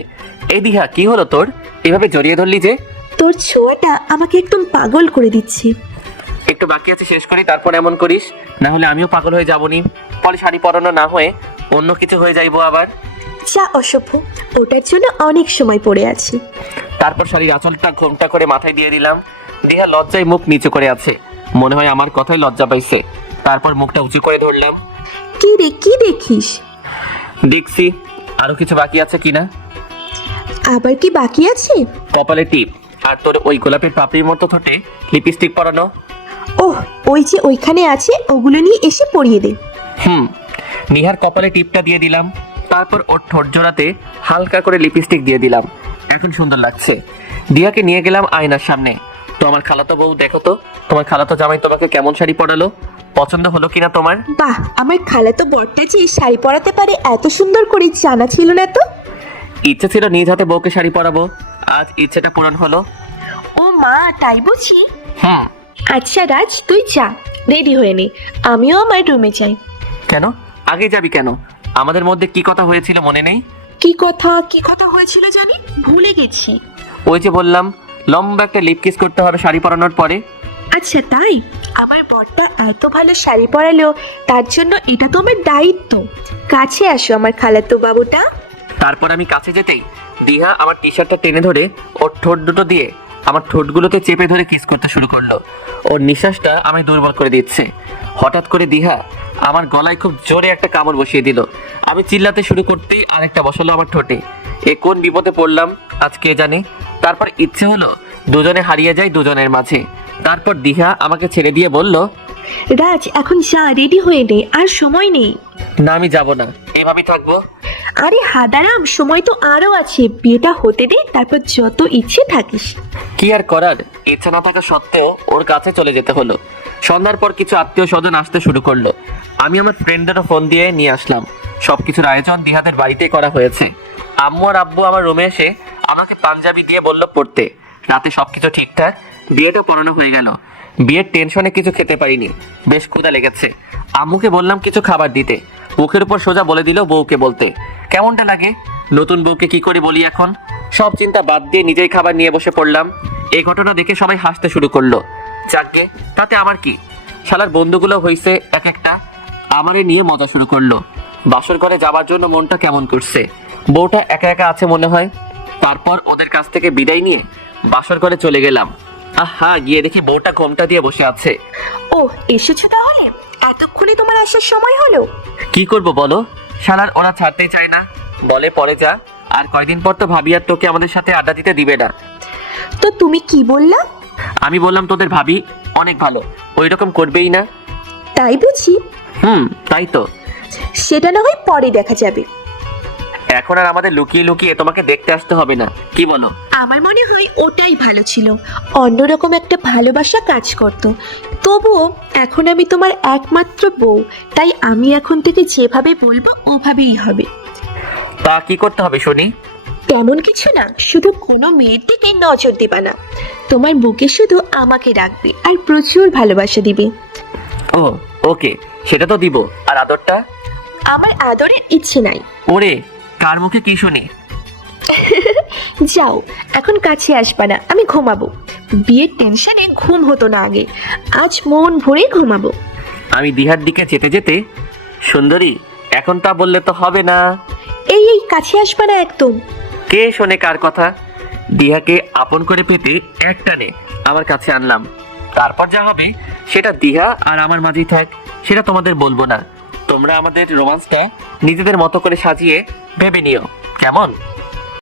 এই দিহা, কি হলো তোর? এভাবে জড়িয়ে ধরলি যে? তোর ছোঁয়াটা আমাকে একদম পাগল করে দিচ্ছে। একটু বাকি আছে, শেষ করি তারপর এমন করিস, না হলে আমিও পাগল হয়ে যাবনি। পরে শাড়ি পরানো না হয়ে অন্য কিছু হয়ে যাইবো আবার। যা অসভ্য, ওটার জন্য অনেক সময় পড়ে আছি। তারপর শাড়ির আঁচলটা ঘোমটা করে মাথায় দিয়ে দিলাম। দিহা লজ্জায় মুখ নিচু করে আছে, মনে হয় আমার কথাই লজ্জা পাইছে। তারপর মুখটা উঁচু করে ধরলাম। কি রে, কি দেখিস? দেখছি আরো কিছু বাকি আছে কিনা। আবার কি বাকি আছে? কপালে টিপ আর তোর ওই গোলাপের পাপড়ির মতো ঠোঁটে লিপস্টিক পরানো। ওহ, ওই যে ওইখানে আছে, ওগুলো নিয়ে এসে পরিয়ে দে। নিহার কপালে টিপটা দিয়ে দিলাম। তারপর ওর ঠোঁট জোড়াতে হালকা করে লিপস্টিক দিয়ে দিলাম। এখন সুন্দর লাগছে। দিহাকে নিয়ে গেলাম আয়নার সামনে। তো আমার খালাতো বউ, দেখো তো তোমার খালাতো জামাই তোমাকে কেমন শাড়ি পরালো, পছন্দ হলো কিনা তোমার? বাহ, আমার খালাতো বরটা যে শাড়ি পরাতে পারে এত সুন্দর করে জানা ছিল না তো। ইচ্ছে ছিল নিজ হাতে বউকে শাড়ি পরাবো, আজ ইচ্ছেটা পূরণ হলো। ও মা, তাই বুঝি? হুম। আচ্ছা রাজ, তুই যা, রেডি হয়ে নে, আমিও আমার রুমে যাই। কেন আগে যাবি কেন? আমাদের মধ্যে কি কথা হয়েছিল মনে নেই? কি কথা হয়েছিল জানি, ভুলে গেছি। ওই যে বললাম লম্বা একটা লিপ কিস করতে হবে শাড়ি পরানোর পরে। আচ্ছা তাই? আমার বরটা এত ভালো শাড়ি পরালো, তার জন্য এটা তো আমার দায়িত্ব। কাছে আসো আমার খালাতো বাবুটা। তারপর আমি কাছে যেতেই দিহা আমার টি শার্টটা টেনে ধরে ওর ঠোঁট দুটো দিয়ে আমার ঠোঁটগুলোতে চেপে ধরে কিস করতে শুরু করলো। ওর নিঃশ্বাসটা আমি দুর্বল করে দিচ্ছে। হঠাৎ করে দিহা আমার গলায় খুব জোরে একটা কামড় বসিয়ে দিল। আমি চিল্লাতে শুরু করতেই আরেকটা বসালো আমার ঠোঁটে। এ কোন বিপদে পড়লাম আজ কে জানে। তারপর ইচ্ছে হলো দুজনে হারিয়ে যায় দুজনের মাঝে। তারপর দিহা আমাকে ছেড়ে দিয়ে বলল, রাজ এখন যা, রেডি হয়ে নে, আর সময় নেই। না আমি যাব না, এভাবেই থাকবো। আরে হাদারাম, সময় তো আরো আছে, বিয়েটা হতে দে, তারপর যত ইচ্ছে থাকিস। কি আর করার, ইচ্ছা না থাকা সত্ত্বেও ওর কাছে চলে যেতে হলো। সন্ধ্যার পর কিছু আত্মীয় স্বজন আসতে শুরু করলো। আমি আমার ফ্রেন্ডদেরও ফোন দিয়ে নিয়ে আসলাম। সবকিছুর আয়োজন দিহাদের বাড়িতেই করা হয়েছে। আম্মু আর আব্বু আমার রুমে এসে আমাকে পাঞ্জাবি দিয়ে বলল পড়তে। রাতে সবকিছু ঠিকঠাক, বিয়েটা পড়ানো হয়ে গেল। বিয়ের টেনশনে কিছু খেতে পারিনি, বেশ ক্ষুধা লেগেছে। আম্মুকে বললাম কিছু খাবার দিতে, মুখের উপর সোজা বলে দিল বউকে বলতে। কেমনটা লাগে? নতুন বউকে কি করে বলি এখন? সব চিন্তা বাদ দিয়ে নিজেই খাবার নিয়ে বসে পড়লাম। এই ঘটনা দেখে সবাই হাসতে শুরু করলো। যাকগে, তাতে আমার কি, শালার বন্ধুগুলো হয়েছে এক একটা, আমারে নিয়ে মজা শুরু করলো। বাসর ঘরে যাবার জন্য মনটা কেমন করছে, বউটা একা একা আছে মনে হয়। তারপর ওদের কাছ থেকে বিদায় নিয়ে বাসর ঘরে চলে গেলাম। আহা, গিয়ে দেখি বউটা ঘোমটা দিয়ে বসে আছে। ও, এসেছো তাহলে? এতক্ষণ এখনই তোমার আসার সময় হলো? কি করব বলো, শালার ওরা ছাড়তেই চায় না, বলে পরে যা, আর কয়দিন পর তো ভাবি আর তোকে আমাদের সাথে আড্ডা দিতে দিবে না। তো তুমি কি বললা? আমি বললাম তোদের ভাবি অনেক ভালো, ওই রকম করবেই না। তাই বুঝি? তাই তো। সেটা না হয় পরে দেখা যাবে। এখন আর আমাদের লুকিয়ে লুকিয়ে তোমাকে দেখতে আসতে হবে না, কি বলো? আমার মনে হয় ওটাই ভালো ছিল, অন্যরকম একটা ভালোবাসা কাজ করত। তবুও এখন আমি তোমার একমাত্র বউ, তাই আমি এখন থেকে যেভাবে বলবো ওভাবেই হবে। তা কি করতে হবে শুনি? তেমন কিছু না, শুধু কোনো মেয়ের দিকে নজর দিবা না, তোমার বুকে শুধু আমাকে রাখবে আর প্রচুর ভালোবাসা দিবে। ও ওকে, সেটা তো দিব। আর আদরটা? আমার আদরের ইচ্ছে নাই। ওরে, কার মুখে কি শুনি? যাও, এখন কাছে আসবা না, আমি ঘুমাবো। বিয়ের টেনশনে ঘুম হতো না আগে, আজ মন ভরে ঘুমাবো। আমি দিহার দিকে যেতে যেতে, সুন্দরী এখন তা বললে তো হবে না। এই এই কাছে আসবা না একদম। কে শোনে কার কথা? দিহাকে আপন করে পেতে একটানে আমার কাছে আনলাম, তারপর যা হবে সেটা দিহা আর আমার মাঝেই থাক, সেটা তোমাদের বলবো না। তোমরা আমাদের রোমান্সটা নিজেদের মতো করে সাজিয়ে ভেবে নিও, কেমন?